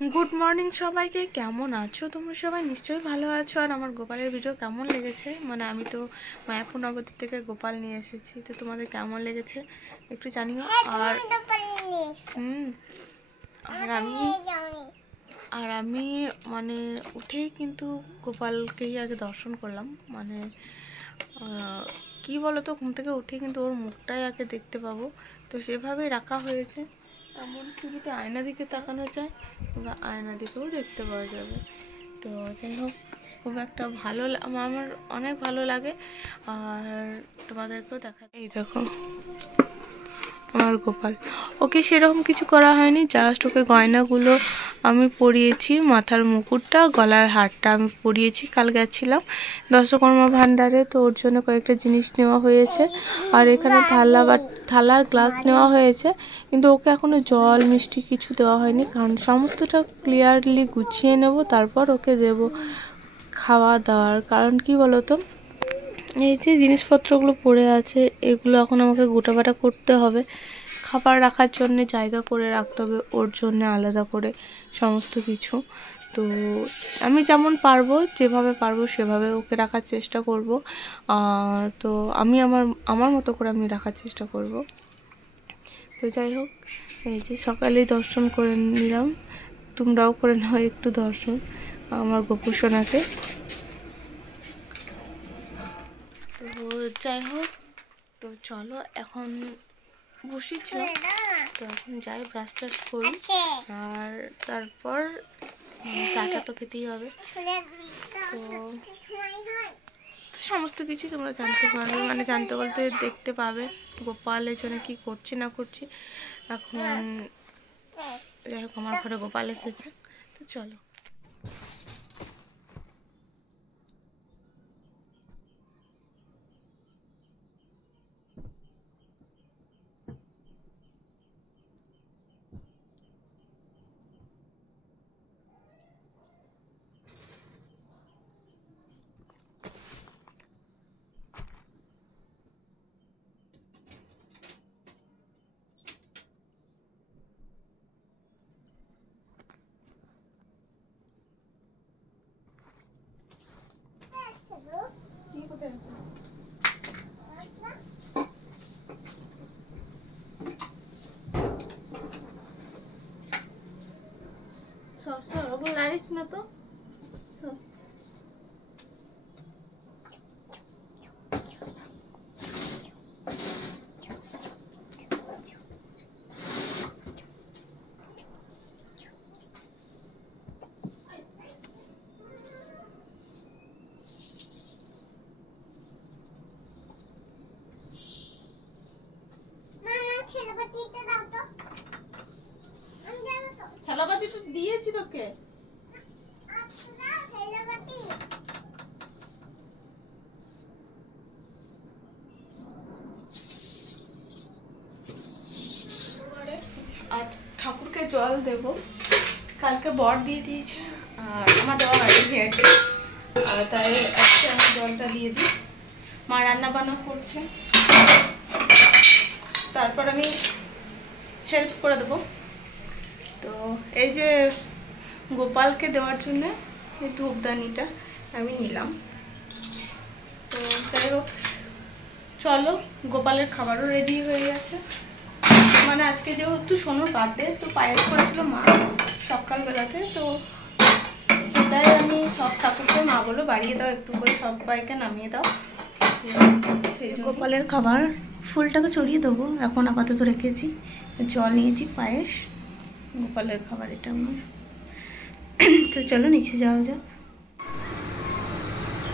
Good morning সবাইকে। কেমন আছো তোমরা? সবাই নিশ্চয়ই ভালো আছো। আর আমার গোপালের ভিডিও কেমন লেগেছে, মানে আমি তো মায়াপুর নবদ্বীপ থেকে গোপাল নিয়ে এসেছি, তো তোমাদের কেমন লেগেছে একটু জানিও। আর আর আমি মানে উঠেই কিন্তু গোপালকেই আগে দর্শন করলাম। মানে কি বলতো, ঘুম থেকে উঠে কিন্তু ওর মুখটাই আগে দেখতে পাবো, তো সেভাবেই রাখা হয়েছে। এমনকি যদি আয়না দিকে তাকানো যায়, তোমরা আয়না দিকেও দেখতে পাওয়া যাবে। তো যাই হোক, খুব একটা ভালো আমার অনেক ভালো লাগে। আর তোমাদেরকেও দেখা, এই দেখো আমার গোপাল। ওকে সেরকম কিছু করা হয়নি, জাস্ট ওকে গয়নাগুলো আমি পরিয়েছি, মাথার মুকুটটা, গলার হারটা আমি পরিয়েছি। কাল গেছিলাম দশকর্মা ভাণ্ডারে, তো ওর জন্য কয়েকটা জিনিস নেওয়া হয়েছে। আর এখানে থালার গ্লাস নেওয়া হয়েছে, কিন্তু ওকে এখনো জল মিষ্টি কিছু দেওয়া হয়নি, কারণ সমস্তটা ক্লিয়ারলি গুছিয়ে নেব, তারপর ওকে দেব খাওয়া দাওয়ার। কারণ কি বলতো, এই যে জিনিসপত্রগুলো পড়ে আছে, এগুলো এখন আমাকে গোটাবাটা করতে হবে। খাবার রাখার জন্য জায়গা করে রাখতে হবে, ওর জন্য আলাদা করে সমস্ত কিছু। তো আমি যেমন পারবো, যেভাবে পারবো সেভাবে ওকে রাখার চেষ্টা করব। তো আমি আমার মতো করে আমি রাখার চেষ্টা করব। তো যাই হোক, এই যে সকালেই দর্শন করে নিলাম, তোমরাও করে নাও একটু দর্শন আমার গোপু সোনাকে। তো যাই হোক, তো চলো এখন বসেছিলাম, তো এখন যাই ব্রাশ টাশ করি, আর তারপর চাটা তো খেতেই হবে। তো সমস্ত কিছু তোমরা জানতে পারবে, মানে জানতে বলতে দেখতে পাবে গোপালের জন্য কি করছি না করছি। এখন যাই হোক, আমার ঘরে গোপাল এসেছে, তো চলো। সর ওগুলো লাড়িস না তো। খেলাবাতি তো দিয়েছি তোকে। আর ঠাকুরকে জল দেব, কালকে বর দিয়ে দিয়েছে, আর আমার দেওয়া হয়নি আছে, আর তাই আজকে আমি জলটা দিয়ে দিই। মা রান্না বান্না করছে, তারপর আমি হেল্প করে দেবো। তো এই যে গোপালকে দেওয়ার জন্য এই ধূপদানিটা আমি নিলাম। তো যাই হোক, চলো, গোপালের খাবারও রেডি হয়ে গেছে। মানে আজকে যেহেতু সোনুর বার্থডে, তো পায়েস করেছিল মা সকালবেলাতে, তো সেটাই আমি সব ঠাকুরকে মা বলো বাড়িয়ে দাও, একটু করে সবাইকে নামিয়ে দাও। সেই গোপালের খাবার ফুলটাকে চড়িয়ে দেবো, এখন আপাতত রেখেছি। জল নিয়েছি, পায়েস, গোপালের খাবার এটা আমার। তো চলো নিচে যাওয়া যাক।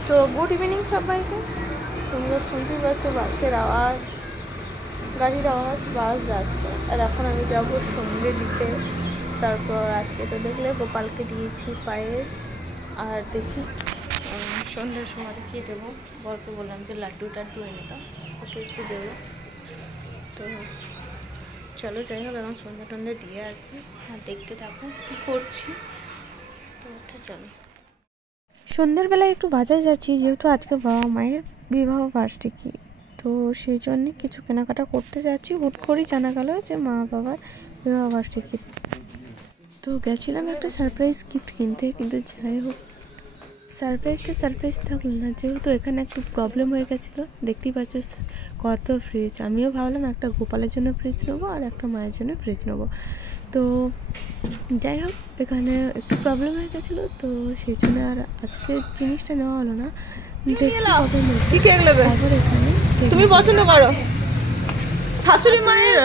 তো গুড ইভিনিং সবাইকে। তোমরা শুনতেই পাচ্ছ বাসের আওয়াজ, গাড়ির আওয়াজ, বাস যাচ্ছে। আর এখন আমি যাবো সন্ধে দিতে। তারপর আজকে তো দেখলে গোপালকে দিয়েছি পায়েস, আর দেখি সন্ধ্যার সময় দেখিয়ে দেবো। বরকে বললাম যে লাড্ডু টাড্ডু এনে দাও, ওকে একটু দেবো। তো চলো, যাই হোক, এখন সন্ধ্যা টন্ধে দিয়ে আসি, আর দেখতে থাকো কী করছি। তো চলো, সন্ধ্যের বেলায় একটু বাজারে যাচ্ছি, যেহেতু আজকে বাবা মায়ের বিবাহ বার্ষিকী, তো সেই জন্যে কিছু কেনাকাটা করতে যাচ্ছি। হুট করেই জানা গেল যে মা বাবার বিবাহ বার্ষিকী। তো গেছিলাম একটা সারপ্রাইজ গিফট কিনতে, কিন্তু যাই হোক সারপ্রাইজটা সারপ্রাইজ থাকলো না, যেহেতু এখানে একটু প্রবলেম হয়ে গেছিলো। দেখতেই পাচ্ছ কত ফ্রিজ। আমিও ভাবলাম একটা গোপালের জন্য ফ্রিজ নেবো আর একটা মায়ের জন্য ফ্রিজ নেবো। তো যাই হোক এখানে একটু প্রবলেম হয়ে গেছিলো, তো সেই জন্য আর আজকে জিনিসটা নেওয়া হলো না। কি কেক নেবে? তারপর এখানে তুমি পছন্দ করো শাশুড়ি মায়ের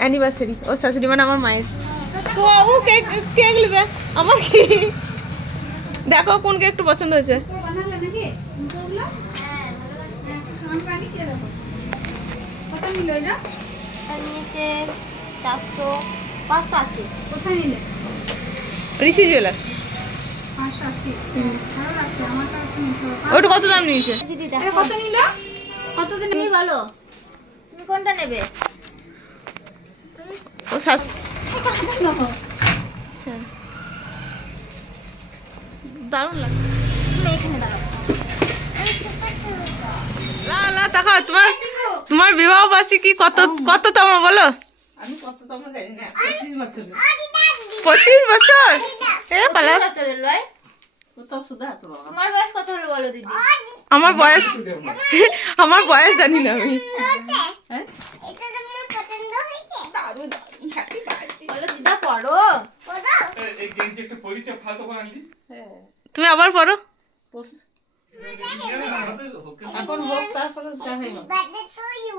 অ্যানিভার্সারি। ও শাশুড়ি মানে আমার মায়ের। তো বাবু কেক কেক নেবে। আমার কি দেখো কোন কেক একটু পছন্দ হয়েছে। ঋষি জুয়েলার্স। ওটা কত দাম নিয়েছে? কত নিল? কত দিন তুমি বলো, তুমি কোনটা নেবে? ও দারুণ লাগে। তুমি এখানে দাঁড়াও। লা লা তাকা তোমার বিবাহ বার্ষিকী কততম বলো? আমি কততম জানি না। 25 বছর। 25 বছর? এ পালা বছরের লয়। কোথাও সুদা তো বাবা। তোমার বয়স কত হলো বলো দিদি? আমার বয়স জানি না আমি। হ্যাঁ? এটা তোমার পছন্দ হয়েছে? দারুণ হ্যাপি বার্থডে। বলো দিদা পড়ো। পড়ো। এই গেঞ্জি একটু পরিচয় ফালতু বানালি। হ্যাঁ। তুমি আবার পড়ো। এখন হোক তারপরে যাবে না। Birthday to you.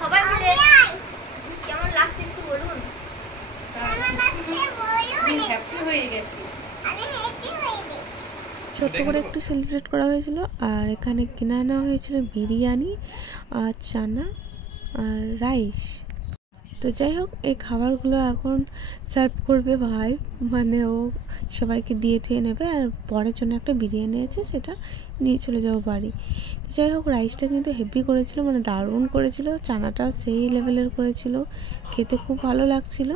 সবাই মিলে কেমন লাগছে একটু বলুন। কেমন লাগছে বলুন। হ্যাপি হয়ে গেছি। আমি হ্যাপি হয়ে গেছি। ছোট্ট করে একটু সেলিব্রেট করা হয়েছিল। আর এখানে কিনে আনা হয়েছিল বিরিয়ানি আর চানা আর রাইস। তো যাই হোক এই খাবারগুলো এখন সার্ভ করবে ভাই, মানে ও সবাইকে দিয়ে ঠেয়ে নেবে। আর পরের জন্য একটা বিরিয়ানি আছে, সেটা নিয়ে চলে যাবো বাড়ি। তো যাই হোক রাইসটা কিন্তু হেভি করেছিল, মানে দারুণ করেছিল। চানাটাও সেই লেভেলের করেছিল, খেতে খুব ভালো লাগছিল।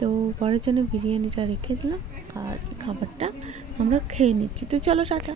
তো পরের জন্য বিরিয়ানিটা রেখে দিলাম আর খাবারটা আমরা খেয়ে নিচ্ছি। তো চলো টাটা।